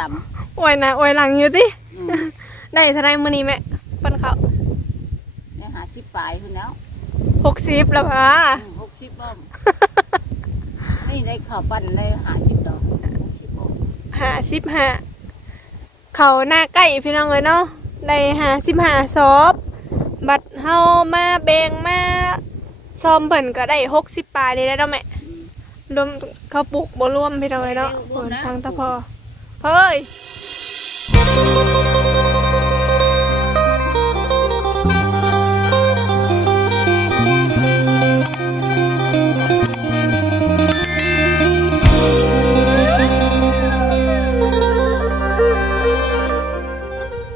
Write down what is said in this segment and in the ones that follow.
ลอวยหนะอวยหลังอยู่ติำอืมได้เท่าไรมื้อนี้แม่ปันเขาเนี่ยหาชิปปลายคุณแล้ว60แล้วพะหกสิบบ้อมนี่ได้ข้าวปั้นได้หาชิปดอกหกสิบบ้อม55เขาหน้าใกล้พี่น้องเอ้ยเนาะได้55ซอบบัดเฮามาแบ่งมาซ่อมเพิ่นก็ได้60ปลายเลยแล้วเนาะแม่อืมรวมเขาปลูกบ่รวมพี่น้องเอ้ยเนาะรวมนะทางตะพอ เฮ้ย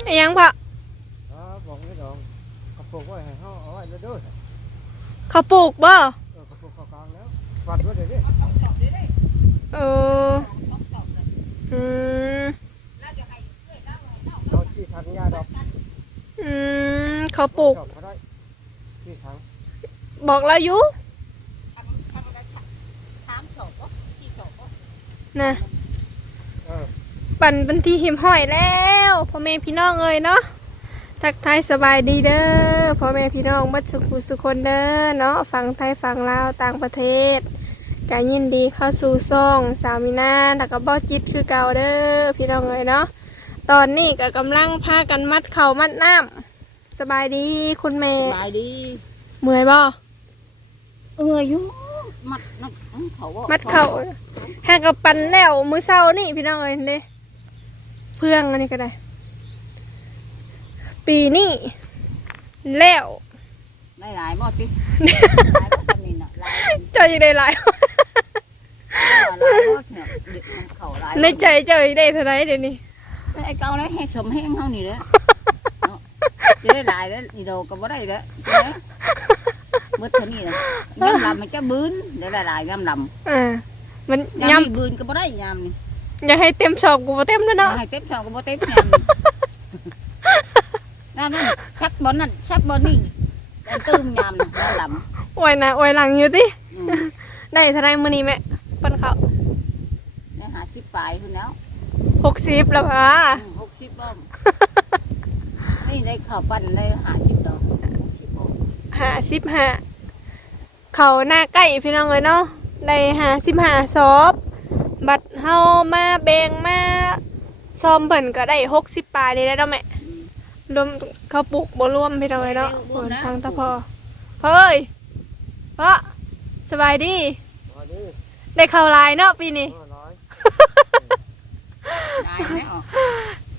อิหยังพะอ๋อบอกไม่ดองเขาปลูกไว้ให้เขาเอาไว้แล้วเด้วยเขาปลูกบ่เออเขาปลูกเขากลางแล้วฟัดไว้เดี๋ยวนี้เอออืม เราที่ทางยาดอก อืมเขาปลูกดอกเขาได้ที่ทางบอกเราอยู่สามสองบ่สี่สองบ่นะเออปั่นเป็นที่หิมห้อยแล้วพ่อแม่พี่น้องเอ้ยเนาะทักทายสบายดีเด้อพ่อแม่พี่น้องบัดสุขุสุคนเด้อเนาะฝั่งไทยฝั่งลาวต่างประเทศกายินดีเข้าสู่ซ่องสาวมินาแล้วก็บ่จิตคือเก่าเด้อพี่น้องเอ้ยเนาะ ตอนนี้ก็กำลังพากันมัดเข่าวมัดน้ำสบายดีคุณแม่สบายดีเมื่อยบ่เอออยู่มัดนัดเขาว่ามัดเข่าแห้กับปั่นแล้วมือเศร้านี่พี่น้องเอ้ยเด้เพื่องอันนี้ก็ได้ ปีนี้แล้วได้หลายบ่ติหลายบ่ปานนี้น่ะหลายเจอยังได้หลายหลายบ่เนี่ยเด็กมันเขาหลายในใจเจอยังได้เท่าไหรเดี๋ยวนี้ ไอ้เก่าแล้วให้สมแห้งเฮานี่แหละเนาะจะได้หลายแล้วอีโดก็บ่ได้แล้วนะเบิดเท่านี้น่ะยามลำมันจะบืนได้หลายๆยามลำอ่ามันยามย้นี่บืนก็บ่ได้ยามนี่ำอยากให้เต็มชอบกูบ่เต็มแล้วเนาะให้เต็มช่องก็บ่เต็มยามนี่นั่นนั่นชักบ่นั่นชักบ่นี่อันตื้มยามน่ะยามลำอวยหนะอวยหลังอยู่ติอืมได้เท่าไหรมื้อนี้แม่ปันเขาได้หาสิบปลายคุณแล้ว หกสิบแล้วพะหกสิบบ้อมนี่ได้ข้าวปั้นได้หาสิบดอกหกสิบบ้อมห้าสิบห้าเขาหน้าใกล้พี่น้องเลยเนาะได้ห้าสิบห้าซอบบัดเฮามาแบ่งมาซ่อมเพิ่นก็ได้หกสิบปลายเลยแล้วเนาะแม่อืมรวมเขาปลูกบ่รวมพี่น้องเลยเนาะรวมนะทางตะพอเฮ้ยเพราะสบายดีมาดิได้เข้าวหลายเนาะปีนี้เออน้อย ได้ไหมอ๋อ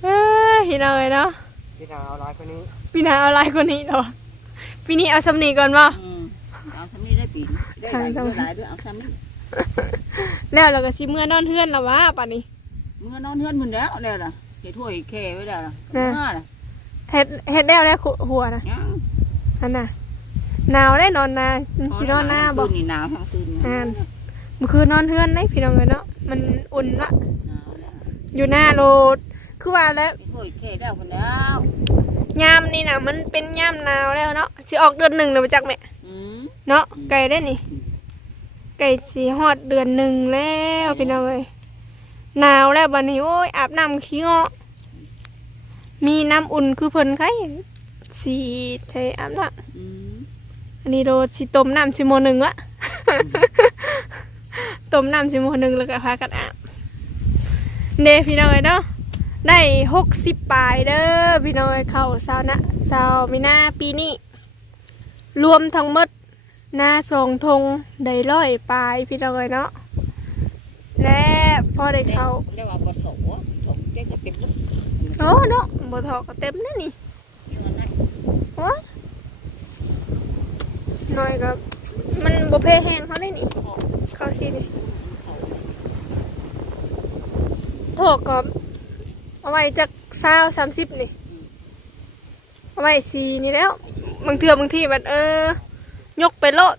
เอ้ยพี่น้องเลยเนาะที่ทางเอาลายคนนี้ปีหน้าเอาหลายกว่านี้เนาะปีนี้เอาสำนีก่อนบ่อืมเอาทำนี่ได้ปีนได้หลายได้หลายด้วยเอาทำนี่แล้วเราก็สิเมื่อนอนเฮือนแล้ววะป่านนี้เมื่อนอนเฮือนมึงแล้วแล้วล่ะเฮ็ดถ้วยแค่ไว้แล้วล่ะเมื่อล่ะเฮ็ดเฮ็ดแล้วแล้วหัวนะยัง อันน่ะหนาวได้นอนนาสินอนหน้าบ่ คืนนี่หนาวทั้งคืนนี่อ่านเมื่อคืนนอนเฮือนได้พี่น้องเลยเนาะมันอุ่นละหนาวแล้ว อยู่หน้าโลดคือว่าแล้วเฮ็ดถ้วยแค่แล้วคนแล้วยามนี่น่ะมันเป็นยามหนาวแล้วเนาะสิออกเดือนหนึ่งเลยมาจากแม่อืมเนาะไก่ได้นี่ ไก่สีฮอดเดือนหนึ่งแล้วพี่น้องเอ้ยหนาวแล้วบัดนี้โอ้ยอาบน้ำขี้เงาะมีน้ำอุ่นคือเพิ่นไข่สีใช้อาบน้อืมำอันนี้โดสิต้มน้ำสิโมหนึ่งวะ ต้มน้ำสิโมหนึ่งแล้วก็พากันอาบ เด้พี่น้องเอ้ยเนาะได้หกสิบปลายเด้อพี่น้องเอ้ยเข้าสาวนะสาวมีนาปีนี้รวมทั้งหมดหน้าทรงทงได้ร้อยปลายพี่น้องเอ้ยเนาะและพอได้เข้าเรียกว่าบ่โถโถเรียกว่าเต็มลูกโอ้เนาะบ่ทอก็เต็มแล้วนี่มีเงินได้วะน้อยก็มันบ่เพแห้งเขาได้นี่เข้าสินี่ โถก็เอาไว้จากซาวสามสิบนี่ เอาไว้สีนี่แล้ว บางเทื่อบางที่บัดเออ ยกไปโลด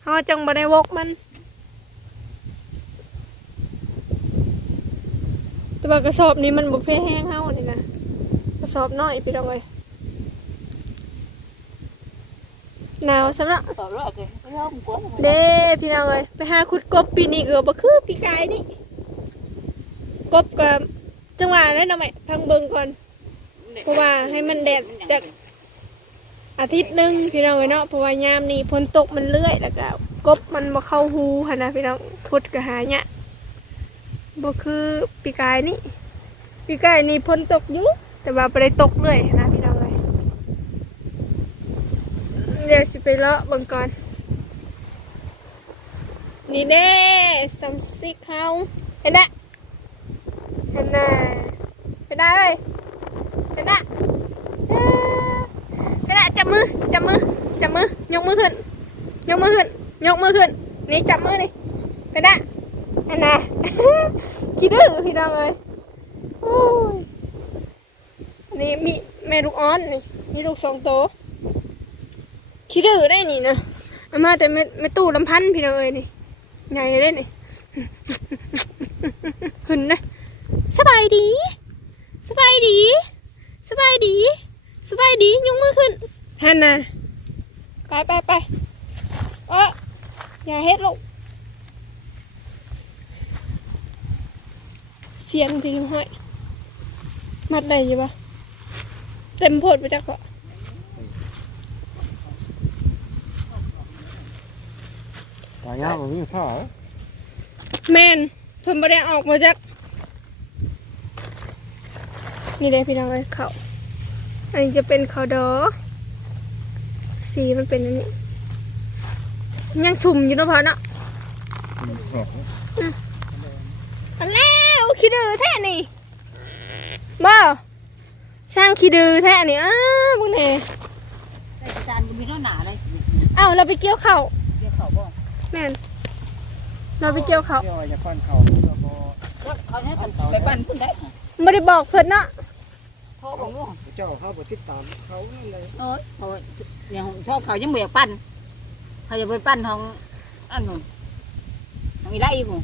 เขาจังบ่ได้วกมัน แต่ว่ากระสอบนี้มันบ่เพแห้งเฮานี่นะกระสอบน้อยพี่น้องเอ้ยหนาวสำหรับต่อรอบเลยรอบกว่าเด้พี่น้องเอ้ยไปหาขุดกบปีนี้ก็บ่คือปีกายนี่ กบกับจังหวะนั้นเนาะแม่พังเบิงก่อน เพราะว่าให้มันแดดจากอาทิตย์หนึงพี่น้องเอ้ยเนาะเพราะว่ายามนี้ฝนตกมันเลื่อยแล้วก็กบมันบ่เข้าหูหั่นนะพี่น้องพุดก็หาเนี่ยบ่คือปีกายนี่ปีกายนี่ฝนตกอยู่แต่ว่าบ่ได้ตกเลยนะพี่น้องเอ้ยเดี๋ยวสิไปเลาะเบิ่งก่อนนี่แน่ซัมซิกเฮาเห็นดะ เห็นน่ะเห็นได้เว้ยเห็นดะเอ้อกระดาจับมือจับมือจับมือยกมือขึ้นยกมือขึ้นยกมือขึ้นนี่จับมือนี่กระดาษอันน่ะคิดดื้อพี่น้องเลยโอ้ยอันนี่มีแม่ลูกอ้อนนี่มีลูกสองโตคิดดื้อได้นี่นะอามาแต่ไม่ไม่ตู้ลำพันธ์พี่น้องเอ้ยนี่ใหญ่เลยนี่ขึ้นนะ สบายดี สบายดี สบายดี สบายดียกมือขึ้นฮันน่ะไปไปไปเอออย่าเฮ็ดลูกเสียงดีห้อยมัดได้อยี่ปะเต็มโพดไปจักก็ตายยากมันมีข้าวแมนเพิ่นบ่ได้ออกมาจาก นี่เลยพี่น้องเอ้ยเขาอันนี้จะเป็นเขาดอ สีมันเป็นอันนี้ ยังสุ่มอยู่เนาะพอเนาะอันแล้วขี้ดื้อแท้นี่บ่สร้างขี้ดื้อแท้นี่อ้าวมึงเนี่ยไอ้อาจารย์ก็มีน้อยหนาเลยเอ้าเราไปเกี่ยวเข่าวเดี๋ยวเขาบอกแม่นเราไปเกี่ยวเข่าวเดี๋ยวจะปั้นเขาก็บ่แล้วเขาเนี่ยไปปั้นพุ่นได้ ไม่ได้บอกเพิ่นเนาะพ่อบอกว่าเจ้าเขาบ่ติดตามเขานั่นเลยโอ้ยโอ้ยอย่างชอบเขายังไม่อยากปั้นเขาจะไปปั้นทองอันนู้นทองอีไล่กู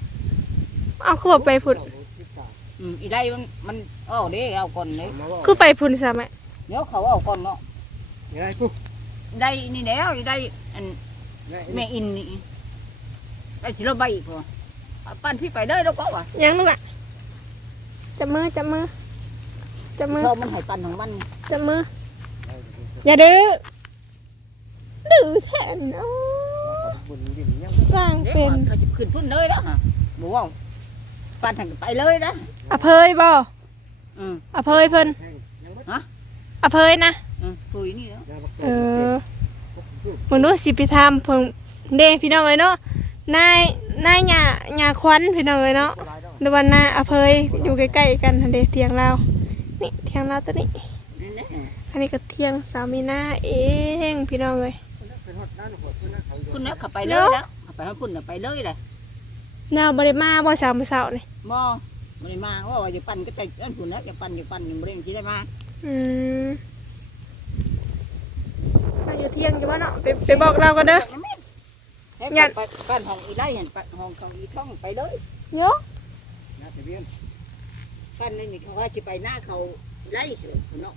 เอาคือว่าไปพุ่นเจ้าบ่ติดตามอืมอีไล่มันมันเอาเด้เอาก่อนเลยมาว่าคือไปพุ่นซะแม่เดี๋ยวเขาเอาก่อนเนาะยังไงปุ๊บอีได้นี่แล้วอีได้อันยังไงแม่อินนี่ไอ้สิเราใบอีกพอปั้นพี่ไปเลยแล้วก็ว่ะยังนั่นแหละ จับมือจับมือจับมือชอบมันให้ปั้นของมันจับมือ อย่าดื้อ ดื้อแท้นี่เนาะบุญดินยังสร้างเดี๋ยวเป็นเขาจะขึ้นพุ่นเลยแล้วฮะบอกว่าปั้นทางไปเลยนะอภเพยบ่อืมอภเพยเพิ่นแห้งยังบ่อภเพยนะอืมคุยนี่แล้วยังบ่เออมนุษย์สิไปทำเพิ่งเด้พี่น้องเอ้ยเนาะนายนายหญ้าหญ้าควันพี่น้องเอ้ยเนาะ หรือว่านาอภเพยอยู่ใกล้ๆกันหั่นเด้เทียงเรานี่เทียงเราตัวนี้นี่แหละอันนี้ก็เทียงสามีนาเองพี่น้องเอ้ยเป็นฮอดด้านหัวเพิ่นนะเขาอยู่คุณแล้วขับไปเลยแล้วขับไปให้คุณน่ะไปเลยเลยแนวบ่ได้มาบ่สามมื้อเช้านี่บ่ไม่ได้มาว่าว่าจะปั้นก็แต่อันคุณแล้วจะปั้นจะปั้นยังไม่ได้ที่ได้มาอืมมาอยู่เที่ยงอยู่บ่เนาะไปไปบอกเรากันเด้อยันปั้นห้องอีไล่เห็นปั้นห้องของอีท่องไปเลยเนาะ นะทะเบียนปั้นนี่นี่เขาว่าจะไปหน้าเขาไล่เสือเนาะ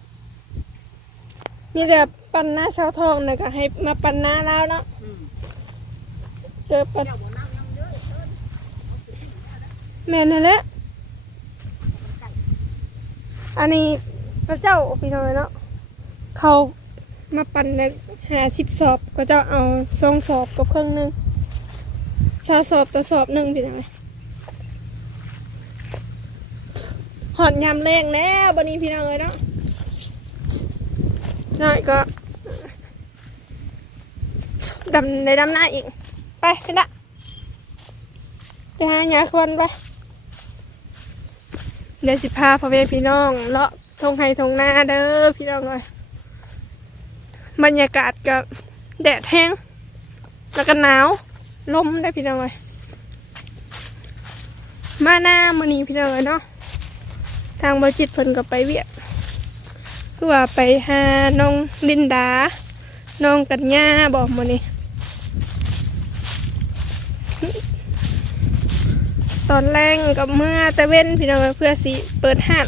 มีแต่ปันหน้าชาวทองน่ะก็ให้มาปันหน้าเราเนาะอืมเจอปันเจ้าบ่นั่งนั่งเด้อแม่นนั่นแหละอันนี้พระเจ้าพี่น้อยเนาะเขามาปั่นในหาสิบสอบก็จะเอาสองสอบกับเครื่องหนึงสาวสอบต่อสอบหนึ่งพี่น้อย หอดยำแรงแล้วบันนี้พี่น้องเลยเนาะน่อยก็ดำในดำหน้าอีก ไปขึ้นละไปหาหยาควันไปเดี๋ยวสิพาพ่อแม่พี่น้องเลาะทงไฮทงนาเด้อพี่น้องเลยบรรยากาศกับแดดแห้ง แล้วก็หนาวลมได้พี่น้องเลยมาหน้ามือนี้พี่น้องเลยเนาะ ทางบริจิตเพิ่นก็ไปเวียดคือว่าไปหาน้องลินดา น้องกัญญาบอกมือนี้ตอนแรงกับเมื่อตะเว้นพี่น้องเพื่อสิเปิดห้าง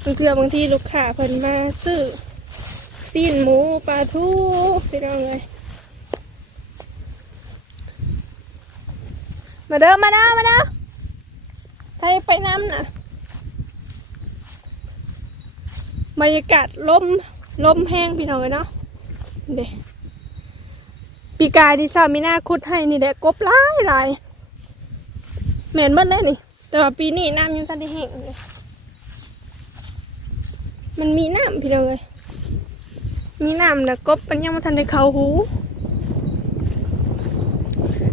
เพื่อบางทีลูกค้าเพิ่นมาซื้อซีนหมูปลาทูพี่น้องเลยมาเด้อมาเด้อมาเด้อใครไปน้ำน่ะ บรรยากาศลมลมแห้งพี่น้องเลยเนาะเด้ปีกายที่สามีหน้าคุดให้นี่แหละกบหลายหลายแม่นเบิดเลยนี่ แต่ว่าปีนี้น้ำยังทันได้แห้งเลยมันมีน้ำพี่น้องเลยมีน้ำนะกบมันยังม่ทันได้เขาหู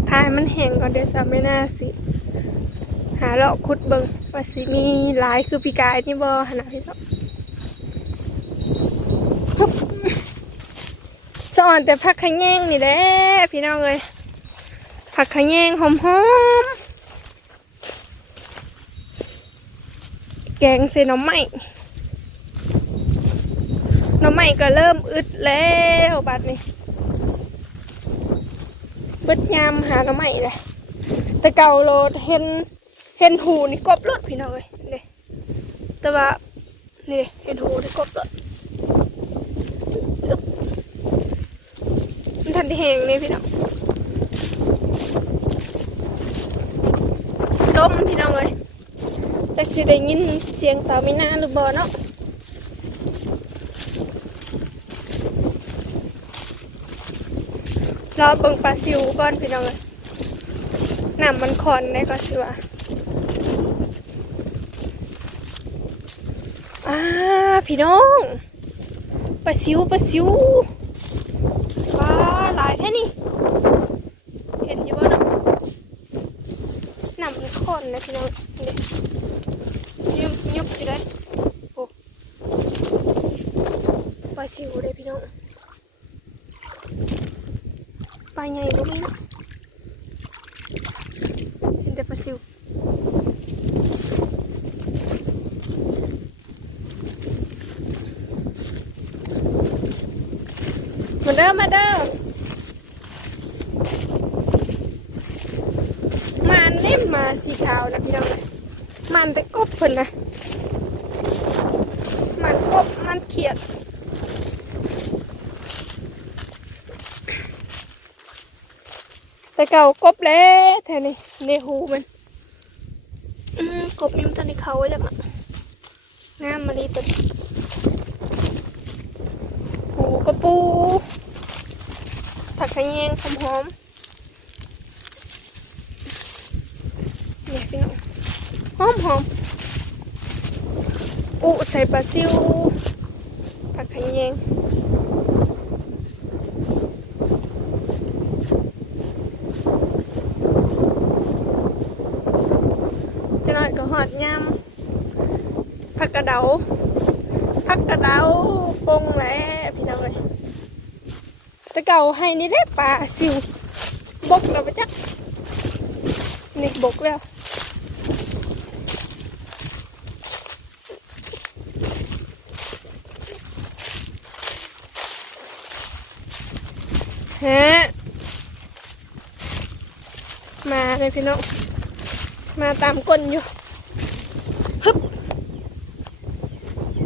ทายมันแห้งก่อนเดี๋ยวสามีหน้าสิหาเลาะคุดเบิงว่าสิมีหลายคือปีกายนี่บ่ขนาดพี่น้อง สอนแต่ผักขะแยงนี่แหละพี่น้องเลยผักขะแยงหอมหอมๆแกงใส่หน่อไม้หน่อไม้ก็เริ่มอึดแล้วบัดนี้เบิดยามหาหน่อไม้เลยแต่เก่าโลดเห็นเห็นหูนี่กบรถพี่น้องเลยนี่แต่ว่านี่เห็นหูนี่กบรถ มันทันที่ แหงนี่พี่น้องลมพี่น้องเลยแต่สิได้ยินเสียงเต่ามีนาหรือบ่เนาะรอเบิ่งปลาซิวก่อนพี่น้องเลยน้ำมันคอนได้ก็สิว่าอ่าพี่น้องปลาซิวปลาซิว ท่นี่ เห็นอยู่บ่เนาะหนำมันข้นนะพี่น้องเด็ยุบยุบสิได้โอ้ปลาชิวเลยพี่น้องปลาใหญ่บ่มีนะเห็นแต่ปลาชิวมาเด้อมาเด้อ มันนี่มา สีขาวนะพี่น้องมันแต่กบเพิ่นนะมันกบมันเขียดแต่เก่ากบแล้วแท่นี่ในหูมันอืมกบยังตันในเขาไว้แล้วมั้งน้ำมาลีตัวหูกระปูผักขะแยงหอมหอมๆเนี่ยพี่น้องห อมหอมอุใส่ปลาซิวผักขะแยงจะนอนก็หอดยำผักกระเดาผักกระเดาปงแหล้วพี่น้องเลยแต่เก่าให้นี่ได้ปลาซิวบกแล้วไปจักนี่บกแล้วฮะมา เลยพี่น้อง มาตามก้นอยู่ฮึบ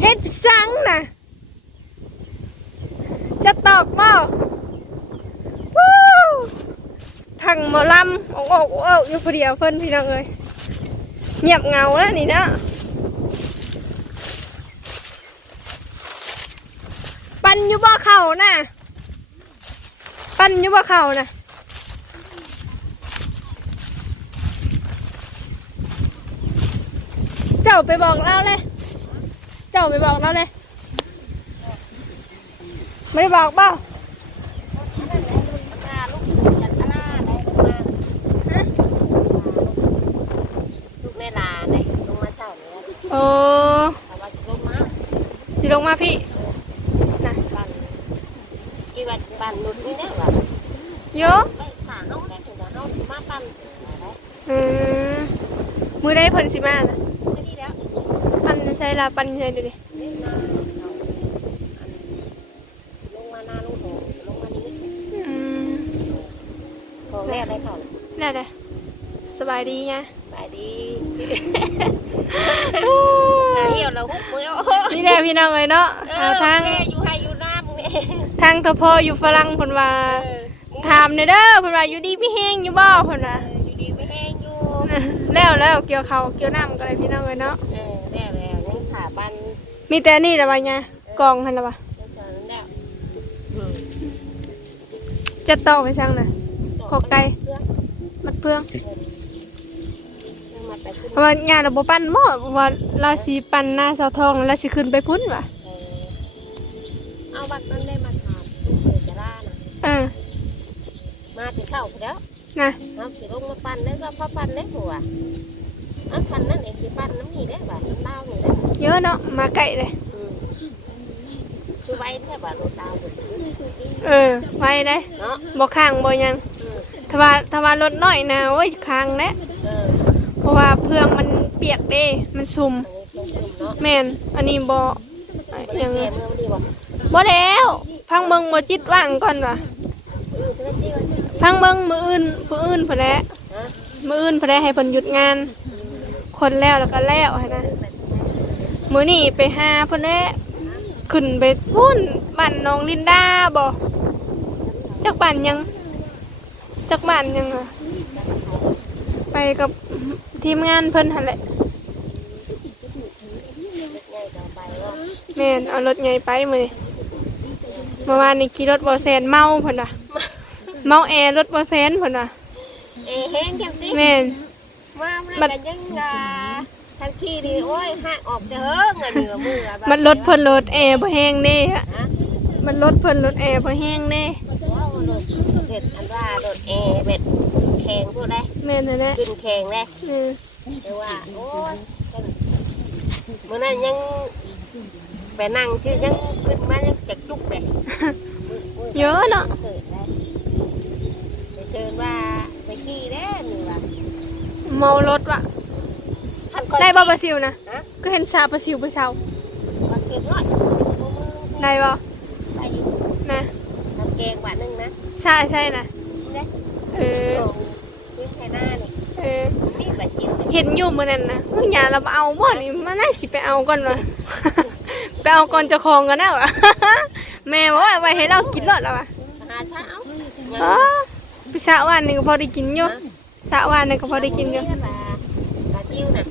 เฮ็ดสังนะจะตอกเปล่าวู้พังหมอลำโอ้โอ้โอ้อยู่คนเดียวเพิ่นพี่น้องเอ้ยเงียบเหงาแล้วนี่เนาะปันอยู่บ่เข่าน่ะ ปันอยู่บ่เข่าน่ะ เจ้าไปบอกเล่าเลย เจ้าไปบอกเล่าเลย ไม่ได้บอกเปล่า ลูกแม่ลาเลยลงมาเช้านี้ โอ้ แต่ว่าลงมา สิลงมาพี่นะ บ้านกี่วันบ้านนุ่นนี่เนี่ยว่า โย ไปขาเฮาแค่ถึงเฮามาปั้น อืมมือได้ผลสิมานะ ไม่ดีแล้ว ปันใช่ ละปันใช่ดิดินี่นาลงมานาลงโหลงมานี้อืมของแรกได้เขาแล้วเด้อสบายดีไงไปดีเหี่ยวเราหุบมือนี่แหละพี่น้องเลยเนาะเอาทางแม่อยู่ให้อยู่หน้ามึงเนี่ยทางทพออยู่ฝรั่งเพิ่นว่าถามเด้อเด้อเพิ่นว่าอยู่ดีพี่แห้งอยู่บ่เพิ่นว่าอยู่ดีไม่แห้งอยู่แล้วแล้วเกี่ยวเขาวเกี่ยวน้ำกันเลยพี่น้องเลยเนาะ เออแล้วแล้วยังขาบันมีแต่นี่แหละวะเนี่ยกองหันละวะแล้วจากนั้นแล้วจะต่อไปช่างนะขอไก่เครื่องมัดเพื่องยังมาแต่ขึ้นเพราะว่างานเราบ่ปั้นหม้อเพราะว่าเราสีปั้นหน้าเสาทองแล้วสิขึ้นไปพุ่นวะเออเอาบักนั้นได้มาถามเปิดจะล่านะอ่ามาถึงเข้าไปแล้วนะเอาสิลงมาปั่นแล้วก็พอปั่นได้หัวเอาปั่นนั่นเองสิปั่นน้ำนี่ได้บ่า อะเนาะมาไก่เลยอืมคือไว้แค่บ่ารถดาวหมดซื้อเออไว้ได้เนาะบ่ข้างบ่หยังอืมถ้าว่าถ้าว่ารถน้อยนะโอ้ยข้างแหละเออเพราะว่าเพื่องมันเปียกเด้ มันซุ่มอันนี้เป็นกลุ่มเนาะแม่นอันนี้บ่บหริยังเกมเมื่อวันนี้บอกบ่แล้วพังเบิ่งบ่จิตว่างก่อนว่ะเออเพื่อนที่วันนี้พังเบิ่งมื้ออื่นผู้อื่นพุ่นแหละฮะมื้ออื่นพุ่นแหละให้เพิ่นหยุดงาน คนแล้วแล้วก็แล้วหั่นนะ มื้อนี้ไปหาเพิ่นแหละขึ้นไปพุ่นบ้านน้องลินดาบ่จักบ้านหยังจักบ้านหยังอะไปกับทีมงานเพิ่นหั่นแหละง่ายต่อไปว่าแม่นเอารถใหญ่ไปมื้อนี้เมื่อวานนี้ขี่รถบ่แซนเมาเพิ่นน่ะเมาแอร์รถบ่แซนเพิ่นน่ะเอแห้งจังสิแม่นมาเมื่อกันยังอ่า ทันขี้ดีโอ้ยหักออกจะเฮ้งอะเหนือมืออะแบบมันรถเพิ่นรถแอร์บ่แห้งเด้อะฮะมันรถเพิ่นรถแอร์บ่แห้งเด้ว้าวรถเห็ดอันว่าโดดเอเบ็ดแข็งพูดได้แม่นนั่นแหละขึ้นแข็งเลยเออแต่ว่าโอ้ยเมื่อนั้นยังไปนั่งชื่อยังขึ้นมายังจะจุกเลยเยอะเนาะเกิดได้ไปเชิญว่าไปขี้ได้หรือว่าเมารถว่ะท่านคอย ได้บ่ปลาซิวนะฮะก็เห็นชาปลาซิวปลาเชาวันเก็บร้อยได้บ่ไปอยู่นะทำแกงบาทหนึงนะใช่ใช่นะได้เออโอ้ขึ้นแค่หน้านี่เออนี่บาทชิวเห็นอยู่มื้อนั้นนะมึงอย่าเราเอาบ่นี่มาน่าสิไปเอาก่อนว่ะไปเอาก่อนเจะคองกันนะวะแม่บอกว่าไว้ให้เรากินรอดแล้วว่ะหาเช้าอ๋อพี่สาววานนี่ก็พอได้กินอยู่สาววานนี่ก็พอได้กินอยู่ บาบาชิวน่ะ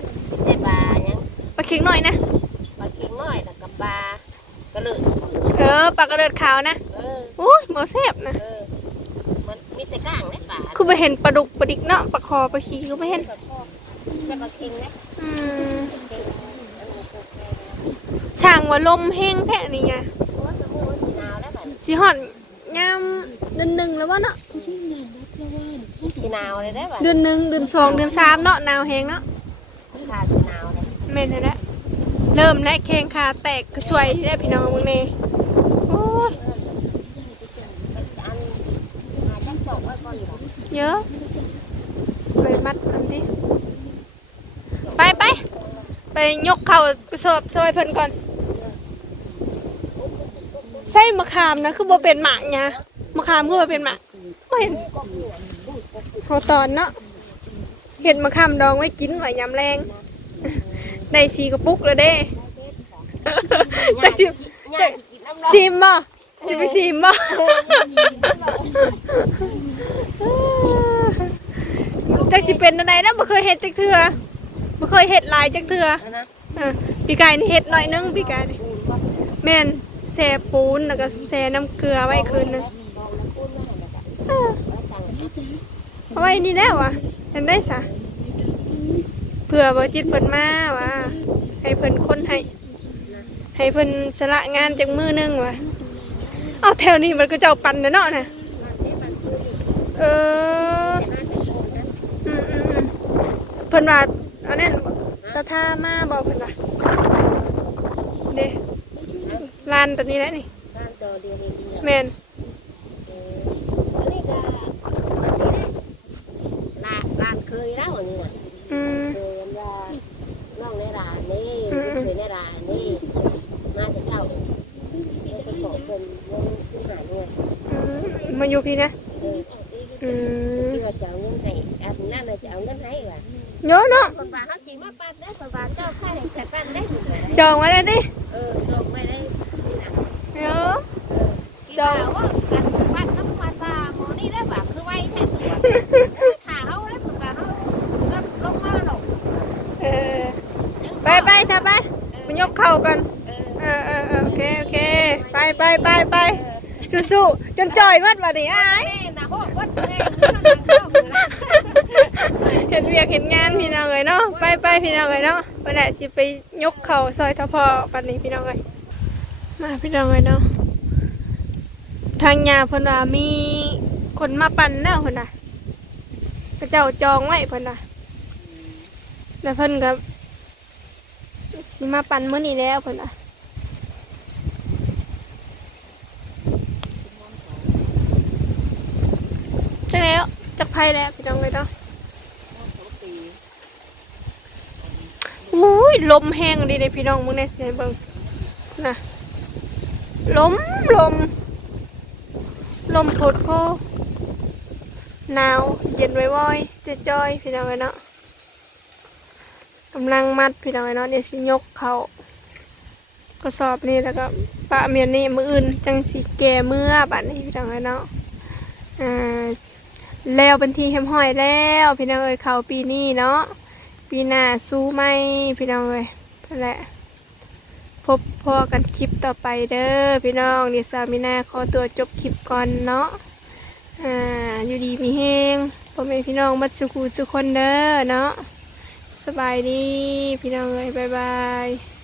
ได้บายัง ปลา เค็งหน่อยนะ ปลาเค็งน้อยแล้วกับบากระเลือเออปลากระเดิดขาวนะเอออุ้ยหมอแซ่บนะเออมันมีแต่ก้างได้ปลาคือไปเห็นปลาดุกปลาดิกเนาะปลาคอปลาขี้ก็ไม่เห็นแต่ปลาเค็งนะอืมเค็งอันนี้ปลูกแค่ช่างว่าลมแห้งแท้นี่ไงโอ้ยจะมูนหนาวแล้วแบบสิฮอดยามเดือนหนึ่งแล้ววะเนาะสีหนาวเลยได้แบบเดือนหนึ่งเดือนสองเดือนสามเนาะหนาวแห้งเนาะ ขาสีหนาวเลย แม่นแท้ๆเริ่มและแข้งขาแตกก็ช่วยได้พี่น้องมึงนี่โอ้ยอันหาจังสองไว้ก่อนอยู่เยอะไปมัดกันสิไปไปไปยกเข่ากระสอบช่วยเพิ่นก่อนใส่มะขามนะคือบ่เป็นหมากเนี่ยมะขามคือบ่เป็นหมากบ่เขาตอนเนาะเห็ดมะขามดองไว้กินไว้ยามแรง ได้สีกระปุกแล้วเด้จะชิมย่ากินน้ำร้อนชิมบ่จะไปชิมบ่จะสิเป็นอะไรนะบ่เคยเห็ดจักเทื่อบ่เคยเห็ดหลายจักเทื่อนะเออปีกายนี่เห็ดหน่อยนึงปีกายนี่แม่นแซ่ปูนแล้วก็แซ่น้ำเกลือไว้คืนนึงเออเอาไว้นี่แล้วอะเห็นได้ซะเผื่อบ่จิตเพิ่นมาว่ะ ให้เพิ่นคนให้ ให้เพิ่นสละงานจากมือหนึงว่ะเอาแถวนี้มันก็เจ้าปันเด้อเนาะน่ะเอออืมอืมอืมเพิ่นว่าอันนั้นตาทามาบอกเพิ่นว่าเด้ลานตัวนี้แหละนี่บ้านตัวเดียวเองเนี่ยแม่นอันนี้ก็ลานลานเคยแล้วอันนี้นะอืม เคยอันว่าน้ องในร้านนี่อืมเคยในร้านนี่มาจะเจ้าเลยไปขอเป็นเงินขึ้นหาด้วยอืมมาอยู่พี่นะเอออืมที่ว่าจะเอาเงินให้อันนั้นน่ะจะเอาเงินให้ว่ะเยอะเนาะคนบ้านเขาสิมาปัดได้คนบ้านเจ้าค่าแรงแต่ปันได้อยู่ไหนจองไว้แล้วดิเออจองไม่ได้นี่นะเยอะเจ้าว่ากันปัดน้ำปัดตาหมอนี่ได้แบบคือไว้แท้ตัวถาเขาได้สุดตาเขาก็ ลงมาหรอกเออไปไปซะไปมันยกเข่ากันเออโอเคโอเค ไปไปไปไปสู้ๆจนจ่อยมัดบัดนี้อ้ายแม่น่ะโหดวัดแม่เห็นเวียกเห็นงานพี่น้องเลยเนาะไปไปพี่น้องเลยเนาะไปแหละสิไปยกเข่าซอยทพอปันนี้พี่น้องเลยมาพี่น้องเลยเนาะทางยาพนว่ามีคนมาปั่นแล้วพนน่ะกระเจ้าจองไว้พนน่ะแล้วเพิ่นก็ สิมาปั่นมื้อนี้แล้วเพิ่นน่ะจักแล้วจักไผแล้วพี่น้องเลยเนาะอุ้ยลมแห้งดีเลยพี่น้องมึงเนี่ยเสียเบิ่งนะลมลม ลมพดโพหนาว เย็นไว้ว้อยจอยๆพี่น้องเลยเนาะ กำลังมัดพี่น้องเนาะเดี๋ยวสิยกเขาก็สอบนี่แล้วก็ปะเมียนนี่มืออื่นจังสีแก่เมื่อบัดนี้พี่น้องเนาะอ่าแล้วเป็นทีเข้มห้อยแล้วพี่น้องเอ้ยเขาปีนี้เนาะปีหน้าสู้ไหมพี่น้องเลยนั่นแหละพบพ่อกันคลิปต่อไปเด้อพี่น้องนี่สามีนาขอตัวจบคลิปก่อนเนาะอ่าอยู่ดีมีแห้งพ่อแม่พี่น้องมัดสุขูทุกคนเด้อเนาะ สบายดี พี่น้องเลยบายบาย